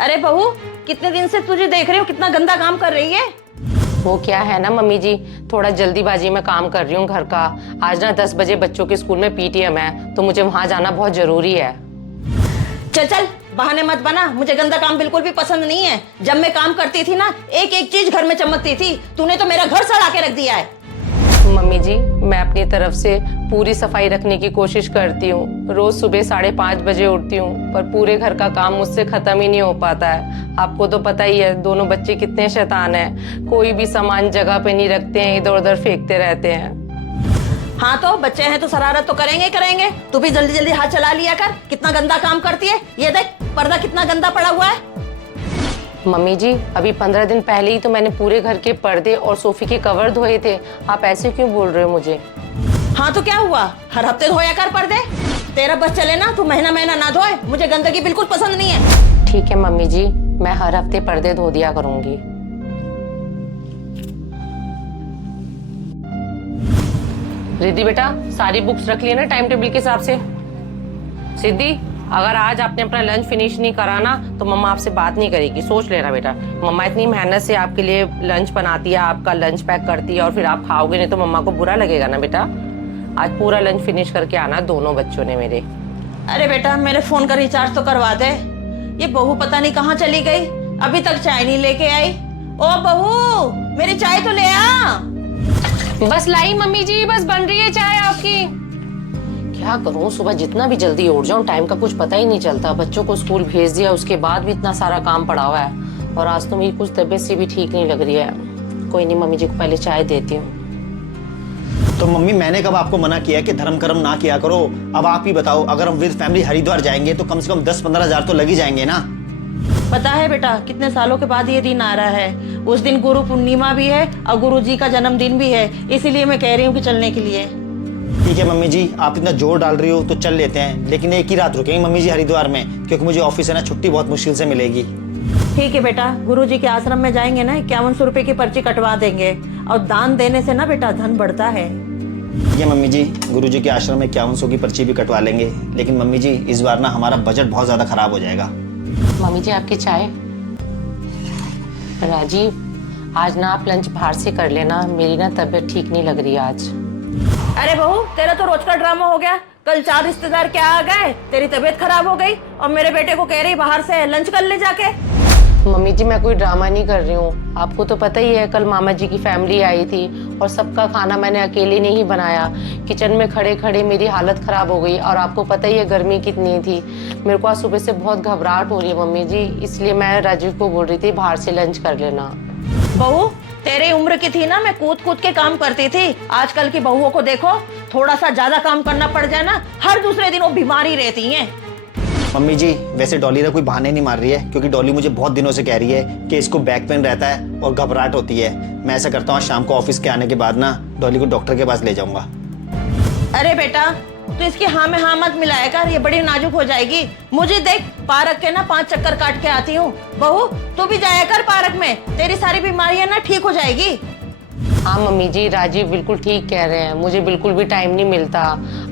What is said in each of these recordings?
अरे बहू, कितने दिन से तुझे देख रही हूँ, कितना गंदा काम कर रही है। वो क्या है ना मम्मी जी, थोड़ा जल्दीबाजी में काम कर रही हूँ घर का। आज ना 10 बजे बच्चों के स्कूल में पीटीएम है, तो मुझे वहां जाना बहुत जरूरी है। चल चल, बहाने मत बना। मुझे गंदा काम बिल्कुल भी पसंद नहीं है। जब मैं काम करती थी ना, एक एक चीज घर में चमकती थी। तूने तो मेरा घर सड़ा के रख दिया है। मम्मी जी, मैं अपनी तरफ से पूरी सफाई रखने की कोशिश करती हूँ। रोज सुबह 5:30 बजे उठती हूँ, पर पूरे घर का काम मुझसे खत्म ही नहीं हो पाता है। आपको तो पता ही है, दोनों बच्चे कितने शैतान हैं। कोई भी सामान जगह पे नहीं रखते हैं, इधर उधर फेंकते रहते हैं। हाँ तो बच्चे हैं तो शरारत तो करेंगे करेंगे। तू भी जल्दी जल्दी हाथ चला लिया कर। कितना गंदा काम करती है। ये देख, पर्दा कितना गंदा पड़ा हुआ है। मम्मी जी, अभी 15 दिन पहले ही तो मैंने पूरे घर के पर्दे और सोफे के कवर धोए थे। आप ऐसे क्यों बोल रहे हो मुझे? हाँ तो क्या हुआ, हर हफ्ते धोया कर पर्दे। तेरा बस चले ना, तू महीना महीना ना धोए। मुझे गंदगी बिल्कुल पसंद नहीं है। ठीक है मम्मी जी, मैं हर हफ्ते पर्दे धो दिया करूंगी। रिद्धि बेटा, सारी बुक्स रख ली ना टाइम टेबल के हिसाब से? सिद्धि, अगर आज आपने अपना लंच फिनिश नहीं करा ना, तो मम्मा आपसे बात नहीं करेगी। सोच लेना बेटा, मम्मा इतनी मेहनत से आपके लिए लंच बनाती है, आपका लंच पैक करती है, और फिर आप खाओगे नहीं तो मम्मा को बुरा लगेगा ना बेटा। आज पूरा लंच फिनिश करके आना दोनों बच्चों ने मेरे। अरे बेटा, मेरे फोन का रिचार्ज तो करवा दे। ये बहू पता नहीं कहाँ चली गई, अभी तक चाय नहीं लेके आई। ओ बहू, मेरी चाय तो ले आ। बस लाई मम्मी जी, बस बन रही है चाय आपकी। क्या करूं, सुबह जितना भी जल्दी उठ जाऊं, टाइम का कुछ पता ही नहीं चलता। बच्चों को स्कूल भेज दिया, उसके बाद भी इतना सारा काम पड़ा हुआ है। और आज तो मेरी कुछ तबीयत से भी ठीक नहीं लग रही है। कोई नहीं, मम्मी जी को पहले चाय देती हूँ। तो मम्मी, मैंने कब आपको मना किया कि धर्म कर्म ना किया करो? अब आप ही बताओ, अगर हम विद फैमिली हरिद्वार जाएंगे तो कम से कम 10-15 हजार तो लग ही जाएंगे ना। पता है बेटा, कितने सालों के बाद ये दिन आ रहा है। उस दिन गुरु पूर्णिमा भी है और गुरु जी का जन्मदिन भी है। इसीलिए मैं कह रही हूँ कि चलने के लिए। ठीक है मम्मी जी, आप इतना जोर डाल रही हो तो चल लेते हैं, लेकिन एक ही रात रुकेंगे मम्मी जी हरिद्वार में, क्योंकि मुझे ऑफिस से ना छुट्टी बहुत मुश्किल से मिलेगी। ठीक है बेटा, गुरु जी के आश्रम में जाएंगे ना, 5100 रुपए की पर्ची कटवा देंगे। और दान देने से ना बेटा धन बढ़ता है। ये मम्मी जी, गुरु जी के आश्रम में 5100 की पर्ची भी कटवा लेंगे, लेकिन मम्मी जी इस बार ना हमारा बजट बहुत ज्यादा खराब हो जाएगा। मम्मी जी, आपकी चाय। राजीव, आज ना आप लंच बाहर से कर लेना, मेरी ना तबीयत ठीक नहीं लग रही आज। अरे बहू, तेरा तो रोज का ड्रामा हो गया। कल 4 रिश्तेदार क्या आ गए, तेरी तबीयत खराब हो गई और मेरे बेटे को कह रही बाहर से लंच कर ले जाके। मम्मी जी, मैं कोई ड्रामा नहीं कर रही हूँ। आपको तो पता ही है, कल मामा जी की फैमिली आई थी और सबका खाना मैंने अकेले नहीं बनाया। किचन में खड़े खड़े मेरी हालत खराब हो गई, और आपको पता ही है गर्मी कितनी थी। मेरे को आज सुबह से बहुत घबराहट हो रही है मम्मी जी, इसलिए मैं राजीव को बोल रही थी बाहर से लंच कर लेना। बहू, तेरे उम्र की थी ना, मैं कूद कूद के काम करती थी। आजकल की बहुओं को देखो, थोड़ा सा ज्यादा काम करना पड़ जाए ना, हर दूसरे दिन वो बीमारी रहती हैं। मम्मी जी, वैसे डॉली ना कोई बहाने नहीं मार रही है, क्योंकि डॉली मुझे बहुत दिनों से कह रही है कि इसको बैक पेन रहता है और घबराहट होती है। मैं ऐसा करता हूँ, शाम को ऑफिस के आने के बाद ना डॉली को डॉक्टर के पास ले जाऊंगा। अरे बेटा, तो इसकी हाँ में हाँ मत मिलाया कर, ये बड़ी नाजुक हो जाएगी। मुझे देख, पार्क के ना 5 चक्कर काट के आती हूँ। बहू, तू भी जाया कर पार्क में, तेरी सारी बीमारियां ना ठीक हो जाएगी। हाँ मम्मी जी, राजीव बिल्कुल ठीक कह रहे हैं, मुझे बिल्कुल भी टाइम नहीं मिलता।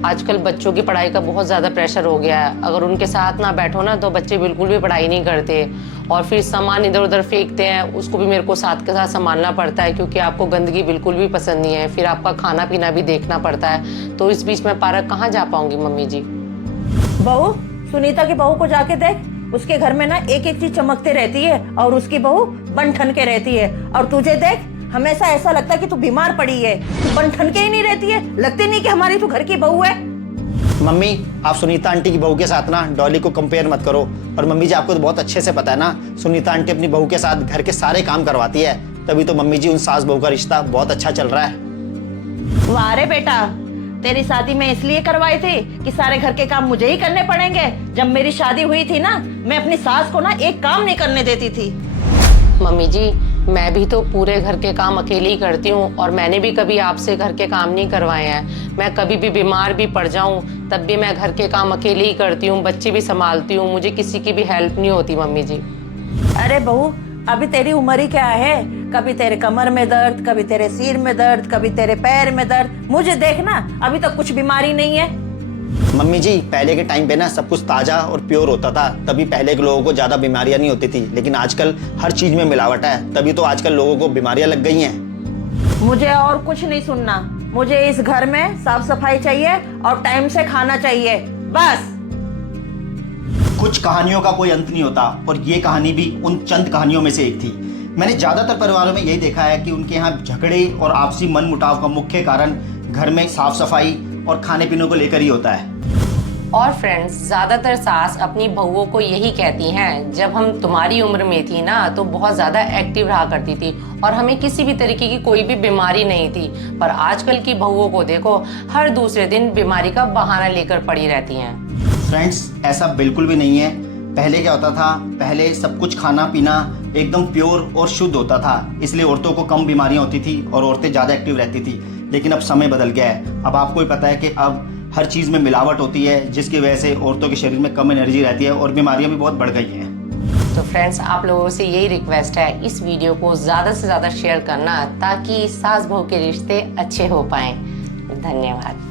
आजकल बच्चों की पढ़ाई का बहुत ज़्यादा प्रेशर हो गया है। अगर उनके साथ ना बैठो ना, तो बच्चे बिल्कुल भी पढ़ाई नहीं करते, और फिर सामान इधर उधर फेंकते हैं। उसको भी मेरे को साथ के साथ संभालना पड़ता है, क्योंकि आपको गंदगी बिल्कुल भी पसंद नहीं है। फिर आपका खाना पीना भी देखना पड़ता है, तो इस बीच में पार्क कहाँ जा पाऊंगी मम्मी जी। बहू, सुनीता की बहू को जाके देख, उसके घर में ना एक एक चीज चमकते रहती है और उसकी बहू बन ठन के रहती है। और तुझे देख, हमेशा ऐसा लगता है कि तू बीमार पड़ी है, तू बन ठन के ही नहीं रहती है। लगती नहीं कि हमारी तू घर की बहू है। मम्मी, आप सुनीता आंटी की बहू के साथ ना डॉली को कंपेयर मत करो। और मम्मी जी, आपको तो बहुत अच्छे से पता है ना, सुनीता आंटी अपनी बहू के साथ घर के सारे काम करवाती है, तभी तो मम्मी जी उन सास बहू का रिश्ता बहुत अच्छा चल रहा है। वाह रे बेटा, तेरी शादी में इसलिए करवाई थी कि सारे घर के काम मुझे ही करने पड़ेंगे। जब मेरी शादी हुई थी ना, मैं अपनी सास को ना एक काम नहीं करने देती थी। मम्मी जी, मैं भी तो पूरे घर के काम अकेले ही करती हूँ, और मैंने भी कभी आपसे घर के काम नहीं करवाए हैं। मैं कभी भी बीमार भी पड़ जाऊँ, तब भी मैं घर के काम अकेले ही करती हूँ, बच्चे भी संभालती हूँ, मुझे किसी की भी हेल्प नहीं होती मम्मी जी। अरे बहू, अभी तेरी उम्र ही क्या है, कभी तेरे कमर में दर्द, कभी तेरे सिर में दर्द, कभी तेरे पैर में दर्द। मुझे देखना, अभी तक कुछ बीमारी नहीं है। मम्मी जी, पहले के टाइम पे ना सब कुछ ताजा और प्योर होता था, तभी पहले के लोगों को ज्यादा बीमारियां नहीं होती थी। लेकिन आजकल हर चीज में मिलावट है, तभी तो आजकल लोगों को बीमारियां लग गई हैं। मुझे और कुछ नहीं सुनना। मुझे इस घर में साफ सफाई चाहिए और टाइम से खाना चाहिए, बस। कुछ कहानियों का कोई अंत नहीं होता, और ये कहानी भी उन चंद कहानियों में से एक थी। मैंने ज्यादातर परिवारों में यही देखा है कि उनके यहाँ झगड़े और आपसी मनमुटाव का मुख्य कारण घर में साफ सफाई और खाने पीने को लेकर ही होता है। और फ्रेंड्स, ज्यादातर सास अपनी बहुओं को यही कहती हैं, जब हम तुम्हारी उम्र में थी ना तो बहुत ज्यादा एक्टिव रहा करती थी और हमें किसी भी तरीके की कोई भी बीमारी नहीं थी। पर आजकल की बहुओं को देखो, हर दूसरे दिन बीमारी का बहाना लेकर पड़ी रहती हैं। फ्रेंड्स, ऐसा बिल्कुल भी नहीं है। पहले क्या होता था, पहले सब कुछ खाना पीना एकदम प्योर और शुद्ध होता था, इसलिए औरतों को कम बीमारियां होती थी और औरतें ज़्यादा एक्टिव रहती थी। लेकिन अब समय बदल गया है। अब आपको ही पता है कि अब हर चीज़ में मिलावट होती है, जिसकी वजह से औरतों के शरीर में कम एनर्जी रहती है और बीमारियां भी बहुत बढ़ गई हैं। तो फ्रेंड्स, आप लोगों से यही रिक्वेस्ट है, इस वीडियो को ज़्यादा से ज़्यादा शेयर करना ताकि सास बहू के रिश्ते अच्छे हो पाएं। धन्यवाद।